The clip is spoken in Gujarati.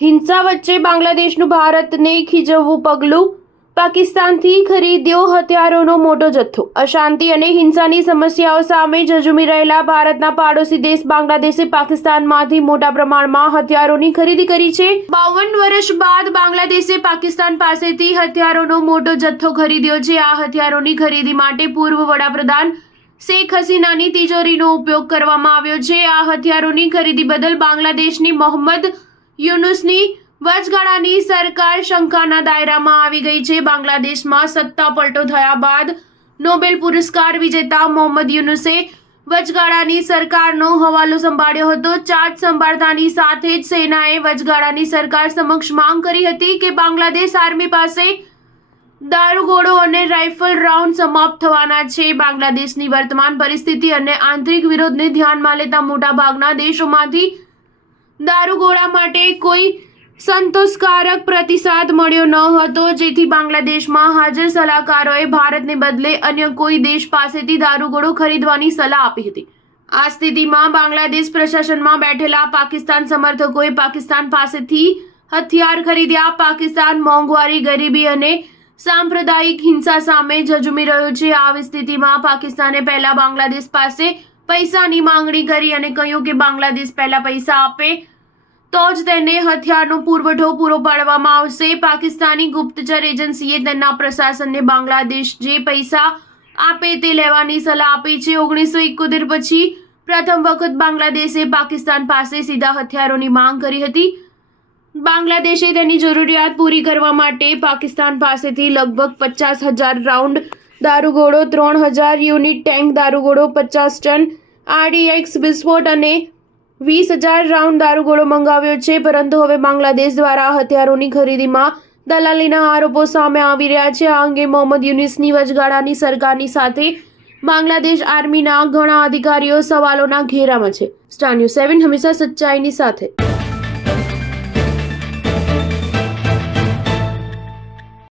હિંસા વચ્ચે બાંગ્લાદેશનું ભારતને ખીજવવું પગલું, પાકિસ્તાનથી ખરીદ્યો હથિયારોનો મોટો જથ્થો। અશાંતિ અને હિંસાની સમસ્યાઓ સામે ઝઝૂમી રહેલા ભારતના પાડોશી દેશ બાંગ્લાદેશે પાકિસ્તાનમાંથી મોટા પ્રમાણમાં હથિયારોની ખરીદી કરી છે। 52 વર્ષ બાદ બાંગ્લાદેશે પાકિસ્તાન પાસેથી હથિયારોનો મોટો જથ્થો ખરીદ્યો છે। આ હથિયારોની ખરીદી માટે પૂર્વ વડાપ્રધાન શેખ હસીનાની તિજોરીનો ઉપયોગ કરવામાં આવ્યો છે। આ હથિયારોની ખરીદી બદલ બાંગ્લાદેશની મોહમ્મદ યુનુસની વચગાળાની સરકાર શંકાના દાયરામાં આવી ગઈ છે। બાંગ્લાદેશમાં સત્તા પલટો થયા બાદ નોબેલ પુરસ્કાર વિજેતા મોહમ્મદ યુનુસે વચગાળાની સરકારનો હવાલો સંભાળ્યો હતો। ચાર્જ સંભાળતાની સાથે જ સેનાએ વચગાળાની સરકાર સમક્ષ માંગ કરી હતી કે બાંગ્લાદેશ આર્મી પાસે દારૂગોળો અને રાઇફલ રાઉન્ડ સમાપ્ત થવાના છે। બાંગ્લાદેશની વર્તમાન પરિસ્થિતિ અને આંતરિક વિરોધને ધ્યાનમાં લેતા મોટાભાગના દેશોમાંથી દારૂગોળા માટે કોઈ સંતોષકારક પ્રતિસાદ મળ્યો ન હતો, જેથી બાંગ્લાદેશમાં હાજર સલાહકારોએ ભારતને બદલે અન્ય કોઈ દેશ પાસેથી દારૂગોળો ખરીદવાની સલાહ આપી હતી। આ સ્થિતિમાં બાંગ્લાદેશ પ્રશાસનમાં બેઠેલા પાકિસ્તાન સમર્થકોએ પાકિસ્તાન પાસેથી હથિયાર ખરીદ્યા। પાકિસ્તાન મોંઘવારી, ગરીબી અને સાંપ્રદાયિક હિંસા સામે ઝઝૂમી રહ્યું છે। આવી સ્થિતિમાં પાકિસ્તાને પહેલા બાંગ્લાદેશ પાસે પૈસાની માંગણી કરી અને કહ્યું કે બાંગ્લાદેશ પહેલા પૈસા આપે તો જ તેને હથિયારનો પુરવઠો પૂરો પાડવામાં આવશે। પાકિસ્તાની ગુપ્તચર એજન્સીએ તેના પ્રશાસનને બાંગ્લાદેશ જે પૈસા આપે તે લેવાની સલાહ આપી છે। 1971 પછી પ્રથમ વખત બાંગ્લાદેશે પાકિસ્તાન પાસે સીધા હથિયારોની માંગ કરી હતી। બાંગ્લાદેશે તેની જરૂરિયાત પૂરી કરવા માટે પાકિસ્તાન પાસેથી લગભગ 50,000 રાઉન્ડ દારૂગોળો, 3,000 યુનિટ ટેન્ક દારૂગોળો, 50 ટન RDX વિસ્ફોટ અને 20,000 રાઉન્ડ દારૂગોળો મંગાવ્યો છે। પરંતુ હવે બાંગ્લાદેશ દ્વારા હથિયારોની ખરીદીમાં દલાલીના આરોપો સામે આવી રહ્યા છે। આ અંગે મોહમ્મદ યુનુસની વચગાળાની સરકારની સાથે બાંગ્લાદેશ આર્મીના ઘણા અધિકારીઓ સવાલોના ઘેરામાં છે। સ્ટાર ન્યૂઝ 7 હંમેશા સચ્ચાઈની સાથે।